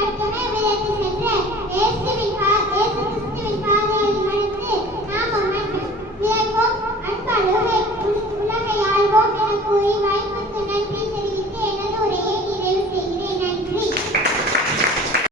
இவர் துணை விதைத்து சென்று இயேசுவின்